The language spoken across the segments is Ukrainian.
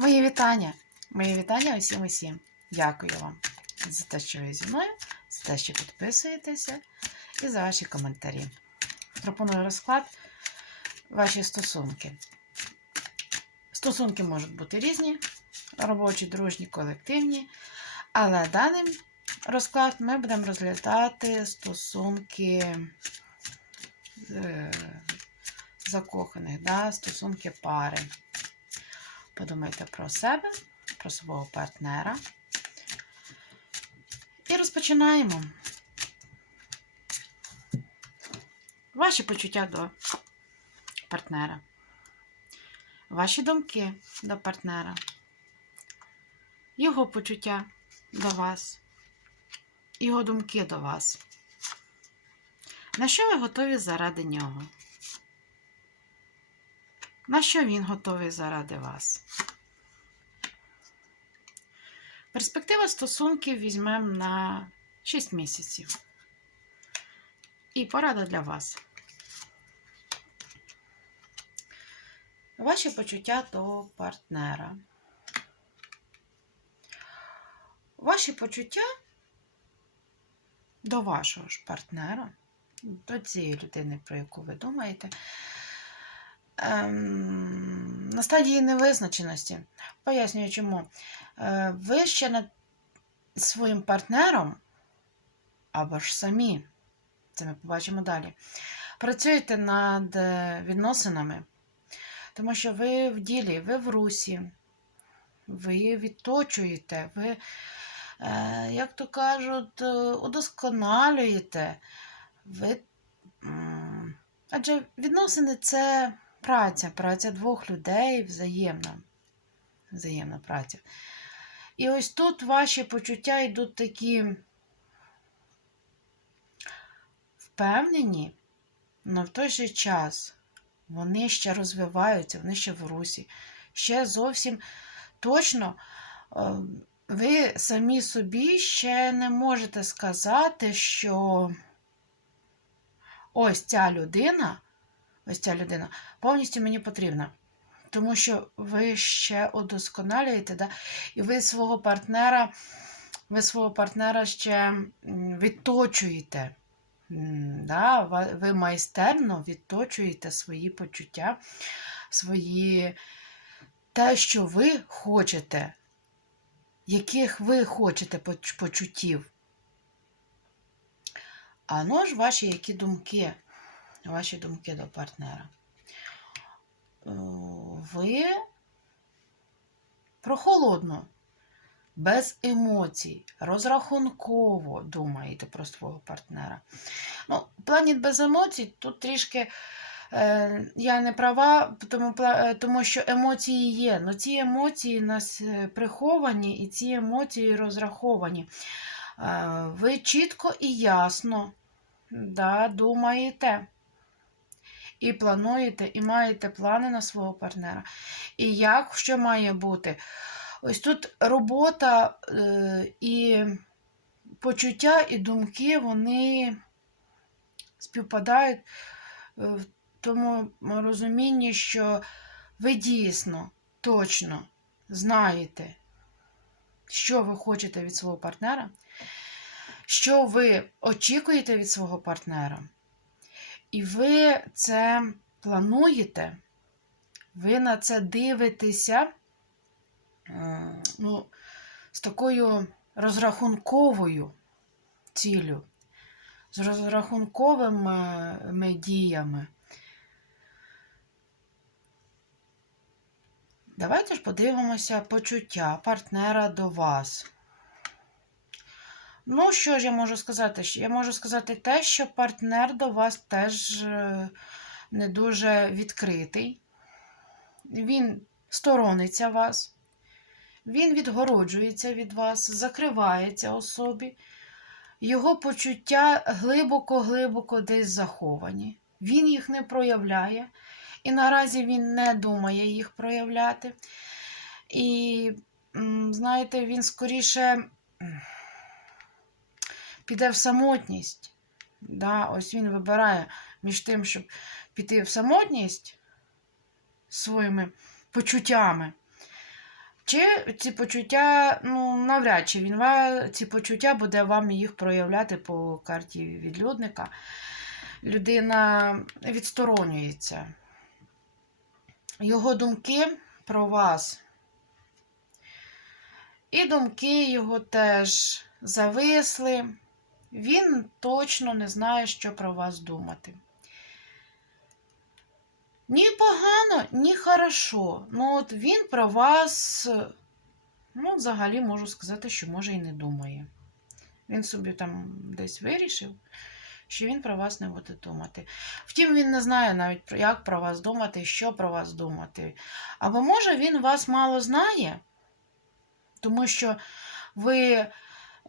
Мої вітання. Мої вітання усім усім. Дякую вам за те, що ви зі мною, за те, що підписуєтеся, і за ваші коментарі. Пропоную розклад ваші стосунки. Стосунки можуть бути різні, робочі, дружні, колективні. Але даним розклад ми будемо розглядати стосунки е, закоханих, да? стосунки пари. Подумайте про себе, про свого партнера. І розпочинаємо. Ваші почуття до партнера. Ваші думки до партнера. Його почуття до вас. Його думки до вас. На що ви готові заради нього? На що він готовий заради вас? Перспектива стосунків візьмемо на 6 місяців. І порада для вас. Ваші почуття до партнера. Ваші почуття до вашого ж партнера, до цієї людини, про яку ви думаєте, ем, на стадії невизначеності. Пояснюю чому. Е, ви ще над своїм партнером, або ж самі, це ми побачимо далі, працюєте над е, відносинами, тому що ви в ділі, ви в русі, ви відточуєте, ви, е, як то кажуть, е, удосконалюєте. Ви, адже відносини це праця, праця двох людей взаємна. Взаємна праця. І ось тут ваші почуття йдуть такі впевнені, але в той же час вони ще розвиваються, вони ще в русі. Ще зовсім точно е, ви самі собі ще не можете сказати, що ось ця людина, ось ця людина повністю мені потрібна. Тому що ви ще удосконалюєте, да? і ви свого партнера, ви свого партнера ще відточуєте. Да? Ви майстерно відточуєте свої почуття, свої те, що ви хочете, яких ви хочете почуттів. А ну ж ваші які думки, ваші думки до партнера. Е, Ви прохолодно, без емоцій, розрахунково думаєте про свого партнера. Ну, в плані без емоцій тут трішки е, я не права, тому, е, тому що емоції є. Ну, ці емоції нас приховані і ці емоції розраховані. Ви чітко і ясно да, думаєте. І плануєте, і маєте плани на свого партнера. І як що має бути? Ось тут робота е, і почуття, і думки, вони співпадають е, в тому розумінні, що ви дійсно, точно знаєте, що ви хочете від свого партнера, що ви очікуєте від свого партнера. І ви це плануєте, ви на це дивитеся ну, з такою розрахунковою ціллю, з розрахунковими діями. Давайте ж подивимося почуття партнера до вас. Ну, що ж я можу сказати? Я можу сказати те, що партнер до вас теж е, не дуже відкритий. Він сторониться вас, він відгороджується від вас, закривається особі. Його почуття глибоко-глибоко десь заховані. Він їх не проявляє, і наразі він не думає їх проявляти. І, знаєте, він скоріше піде в самотність. Да, ось він вибирає між тим, щоб піти в самотність своїми почуттями, Чи ці почуття, ну, навряд чи він ці почуття буде вам їх проявляти по карті відлюдника. Людина відсторонюється. Його думки про вас. І думки його теж зависли. Він точно не знає, що про вас думати. Ні погано, ні хорошо. Ну, от він про вас, ну, взагалі можу сказати, що може і не думає. Він собі там десь вирішив, що він про вас не буде думати. Втім, він не знає навіть, як про вас думати, що про вас думати. Або може він вас мало знає, тому що ви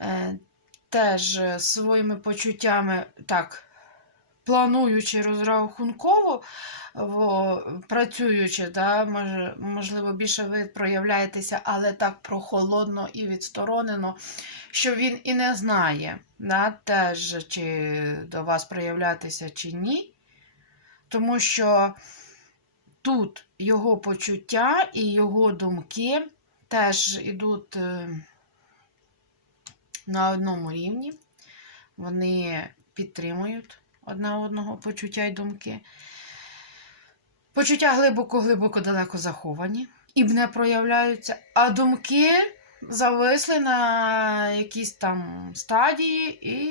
е, теж е, своїми почуттями так. Плануючи розрахунково, во, працюючи, да, можливо, більше ви проявляєтеся, але так прохолодно і відсторонено, що він і не знає, да, теж, чи до вас проявлятися, чи ні. Тому що тут його почуття і його думки теж йдуть е, на одному рівні. Вони підтримують одне одного почуття і думки. Почуття глибоко-глибоко далеко заховані і не проявляються, а думки зависли на якійсь там стадії, і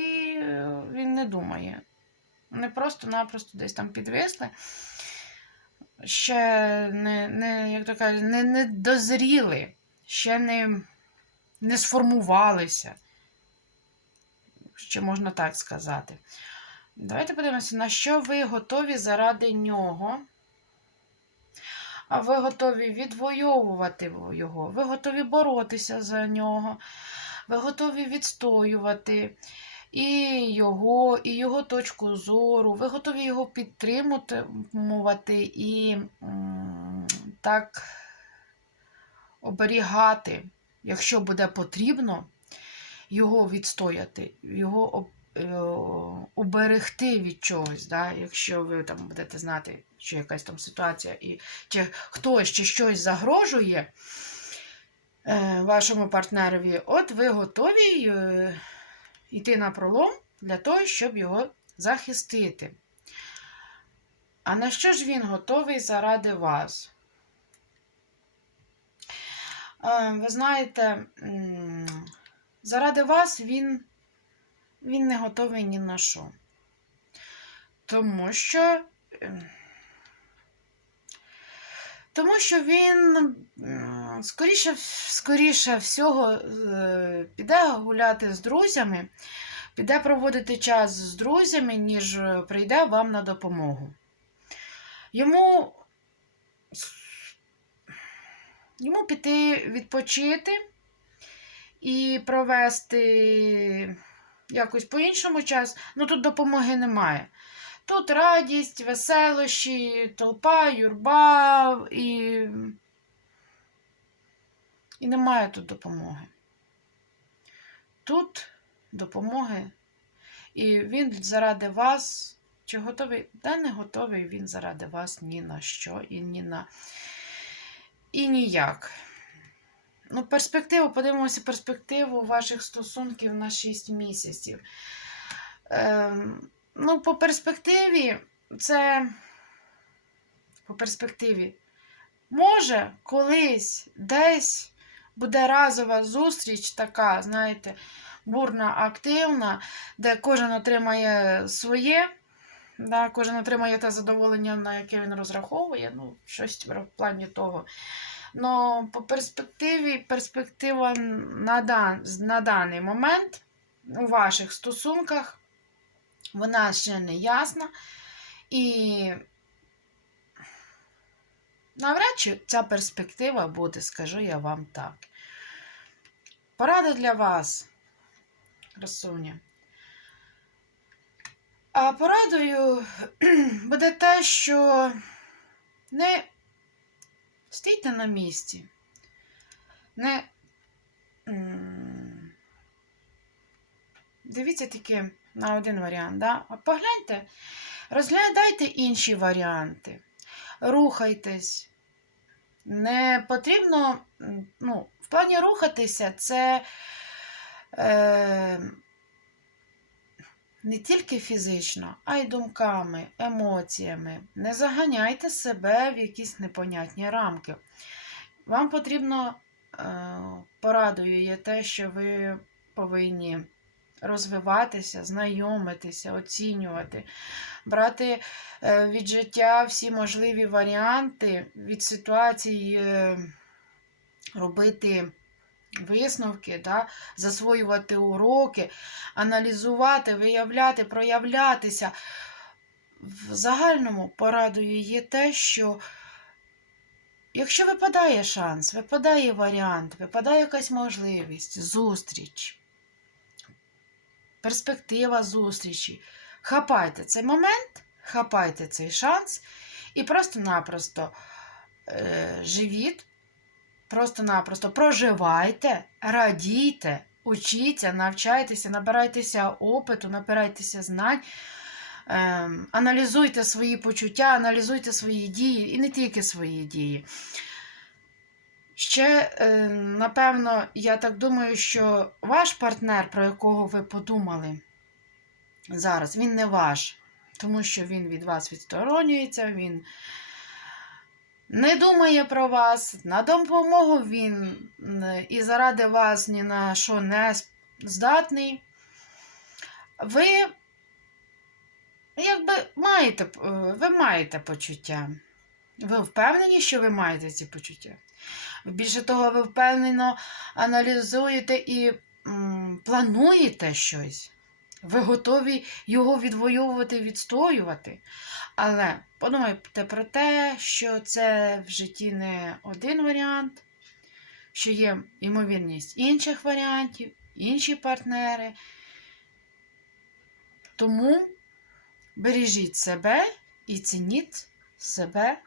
він не думає. Вони просто-напросто десь там підвисли. Ще не, не як то кажуть, не, не дозріли, ще не, не сформувалися. Ще можна так сказати. Давайте подивимося, на що ви готові заради нього. А ви готові відвоювати його, ви готові боротися за нього, ви готові відстоювати і його, і його точку зору, ви готові його підтримувати і так оберігати, якщо буде потрібно, його відстояти, його об- е, уберегти від чогось, да? якщо ви там будете знати, що якась там ситуація, і чи хтось чи щось загрожує е, вашому партнерові, от ви готові е, йти на пролом для того, щоб його захистити. А на що ж він готовий заради вас? Ви знаєте, заради вас він, він не готовий ні на що. Тому що. е, Тому що він, скоріше, скоріше всього, е, піде гуляти з друзями, піде проводити час з друзями, ніж е, прийде вам на допомогу. Йому, йому піти відпочити і провести якось по-іншому час, ну тут допомоги немає. Тут радість, веселощі, толпа, юрба і, і немає тут допомоги. Тут допомоги. І він заради вас, чи готовий, та не готовий він заради вас ні на що і ні на і ніяк. Ну, перспективу, подивимося перспективу ваших стосунків на 6 місяців. Ем, ну, по перспективі, це по перспективі. Може, колись десь буде разова зустріч така, знаєте, бурна, активна, де кожен отримає своє, да, кожен отримає те задоволення, на яке він розраховує, ну, щось в плані того. Ну, по перспективі, перспектива на, дан, на даний момент у ваших стосунках вона ще не ясна. І навряд чи ця перспектива буде, скажу я вам так. Порада для вас, красуня. А порадою буде те, що не стійте на місці. Не дивіться тільки на один варіант. Да? Погляньте, розглядайте інші варіанти, рухайтесь, Не потрібно, ну, в плані рухатися, це е, не тільки фізично, а й думками, емоціями. Не заганяйте себе в якісь непонятні рамки. Вам потрібно е, порадою є те, що ви повинні розвиватися, знайомитися, оцінювати, брати е, від життя всі можливі варіанти, від ситуацій е, робити висновки, да, засвоювати уроки, аналізувати, виявляти, проявлятися. В загальному порадою є те, що якщо випадає шанс, випадає варіант, випадає якась можливість, зустріч, перспектива зустрічі, хапайте цей момент, хапайте цей шанс і просто-напросто е, живіть, просто-напросто проживайте, радійте, учіться, навчайтеся, набирайтеся опиту, набирайтеся знань. Ем, аналізуйте свої почуття, аналізуйте свої дії і не тільки свої дії. Ще, е, напевно, я так думаю, що ваш партнер, про якого ви подумали зараз, він не ваш, тому що він від вас відсторонюється, він не думає про вас, на допомогу він і заради вас ні на що не здатний. Ви якби маєте, ви маєте почуття. Ви впевнені, що ви маєте ці почуття? Більше того, ви впевнено аналізуєте і м, плануєте щось. Ви готові його відвоювати, відстоювати. Але подумайте про те, що це в житті не один варіант, що є ймовірність інших варіантів, інші партнери. Тому бережіть себе і цініть себе